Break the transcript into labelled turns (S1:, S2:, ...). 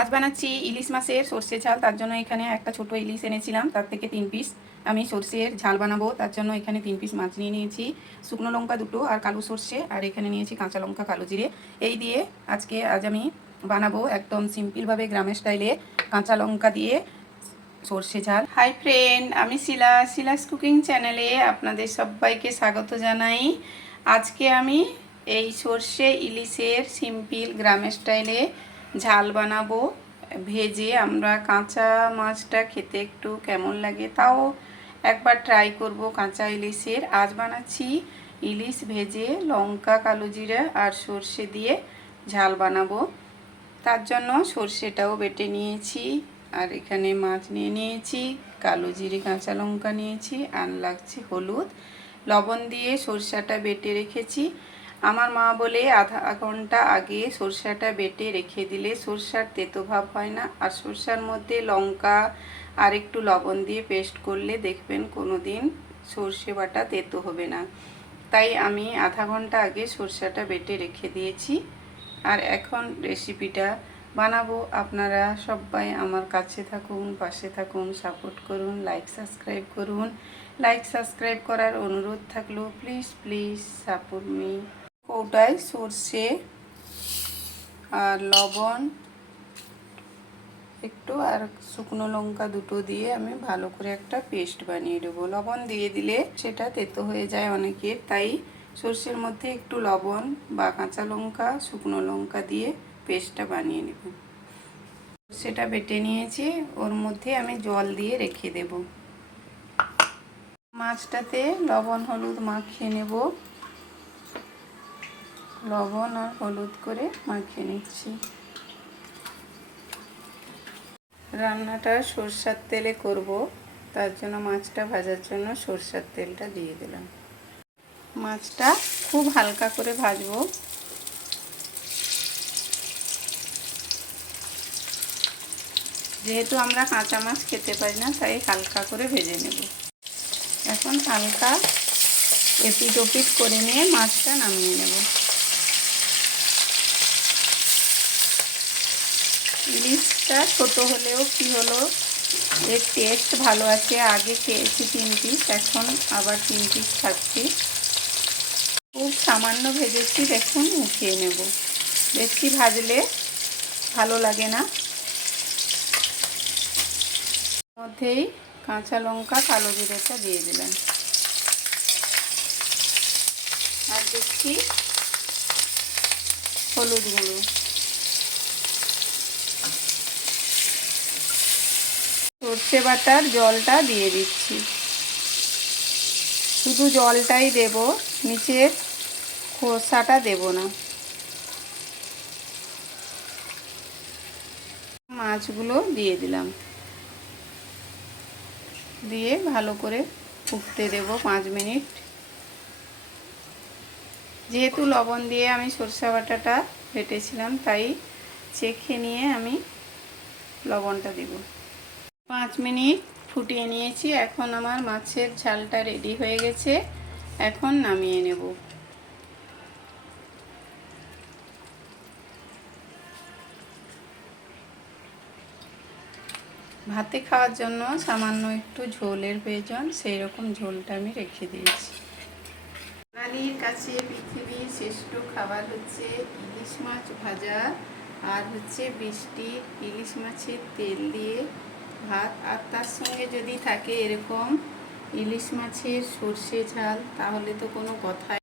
S1: আজ বানাচ্ছি ইলিশ মাছের সর্ষে ঝাল, তার জন্য এখানে একটা ছোট ইলিশ এনেছিলাম, তার থেকে তিন পিস আমি সর্ষের ঝাল বানাবো, তার জন্য এখানে তিন পিস মাছ নিয়ে নিয়েছি। শুকনো লঙ্কা দুটো আর কালো সর্ষে, আর এখানে নিয়েছি কাঁচা লঙ্কা, কালো জিরে। এই দিয়ে আজকে আজ আমি বানাবো একদম সিম্পলভাবে গ্রামের স্টাইলে কাঁচা লঙ্কা দিয়ে সর্ষে ঝাল। হাই ফ্রেন্ড আমি শিলা, শিলাস কুকিং চ্যানেলে আপনাদের সবাইকে স্বাগত জানাই। আজকে আমি এই সর্ষে ইলিশের সিম্পল গ্রামের স্টাইলে ঝাল বানাবো, ভেজে আমরা কাঁচা মাছটা খেতে একটু কেমন লাগে তাও একবার ট্রাই করব কাঁচা ইলিশের। আজ বানাচ্ছি ইলিশ ভেজে লঙ্কা, কালো জিরা আর সর্ষে দিয়ে ঝাল বানাবো। তার জন্য সর্ষেটাও বেটে নিয়েছি আর এখানে মাছ নিয়ে নিয়েছি, কালো জিরে, কাঁচা লঙ্কা নিয়েছি, আর লাগছে হলুদ। লবণ দিয়ে সরষাটা বেটে রেখেছি। আমার মা বলে আধা ঘণ্টা আগে সরষাটা বেটে রেখে দিলে সরষার তেতো ভাব হয় না। আর সরষার মধ্যে লঙ্কা আর একটু লবণ দিয়ে পেস্ট করলে দেখবেন কোনো দিন সর্ষে বাটা তেতো হবে না। তাই আমি আধা ঘণ্টা আগে সরষাটা বেটে রেখে দিয়েছি। আর এখন রেসিপিটা বানাবো। আপনারা সবাই আমার কাছে থাকুন, পাশে থাকুন, সাপোর্ট করুন, লাইক, সাবস্ক্রাইব করুন। লাইক, সাবস্ক্রাইব করার অনুরোধ থাকল। Please please, support me. কৌটায় সর্ষে আর লবণ, একটু আর শুকনো লঙ্কা দুটো দিয়ে আমি ভালো করে একটা পেস্ট বানিয়ে দেবো লবণ দিয়ে দিলে সেটা তেতো হয়ে যায় অনেকের তাই সর্ষের মধ্যে একটু লবণ বা কাঁচা লঙ্কা, শুকনো লঙ্কা দিয়ে পেস্টটা বানিয়ে নেব। সেটা বেটে নিয়েছি, ওর মধ্যে আমি জল দিয়ে রেখে দেব। মাছটাতে লবণ, হলুদ মাখিয়ে নেব। লবণ আর হলুদ করে মাখিয়ে নিচ্ছি। রান্নাটা সরষার তেলে করব, তার জন্য মাছটা ভাজার জন্য সরষার তেলটা দিয়ে দিলাম। মাছটা খুব হালকা করে ভাজবো। যেহেতু আমরা কাঁচা মাছ খেতে পারি না, তাই হালকা করে ভেজে নেব। এখন হালকা এপিট ওপিট করে নিয়ে মাছটা নামিয়ে নেব। ইলিশটা ছোট হলেও কি হলো? এর টেস্ট ভালো আছে। আগে খেয়েছি তিন পিস এখন আবার তিন পিস খাচ্ছি। খুব সামান্য ভেজেছি, দেখুন, উঠিয়ে নেব। বেশি ভাজলে ভালো লাগে না। মধ্যেই কাঁচা লঙ্কা, কালো জিরেটা দিয়ে দিলাম। আর দিচ্ছি হলুদ গুঁড়ো। সর্ষে বাটার জলটা দিয়ে দিচ্ছি। শুধু জলটাই দেব, নিচের খোসাটা দেব না। মাছগুলো দিয়ে দিলাম। দিয়ে ভালো করে ফুটতে দেব পাঁচ মিনিট। যেহেতু লবণ দিয়ে আমি সরষা বাটাটা বেটেছিলাম তাই চেখে নিয়ে আমি লবণটা দেব। পাঁচ মিনিট ফুটিয়ে নিয়েছি। এখন আমার মাছের ঝালটা রেডি হয়ে গেছে। এখন নামিয়ে নেব। ভাতে খাওয়ার জন্য সামান্য একটু ঝোলের প্রয়োজন সেই রকম ঝোলটা আমি রেখে দিয়েছি। বাঙালির কাছে পৃথিবীর শ্রেষ্ঠ খাবার হচ্ছে ইলিশ মাছ ভাজা, আর হচ্ছে বৃষ্টির ইলিশ মাছের তেল দিয়ে ভাত আর তার সঙ্গে যদি থাকে এরকম ইলিশ মাছের সর্ষে ঝাল, তাহলে তো কোনো কথাই